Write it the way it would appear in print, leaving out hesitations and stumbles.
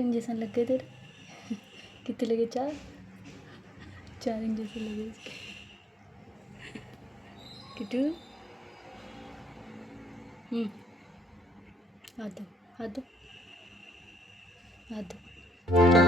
इंजेक्शन लग गए तेरे? कितने लगे? 4 4 इंजेक्शन लगे इसके। किट्टू हाथ दो हाथ दो हाथ दो।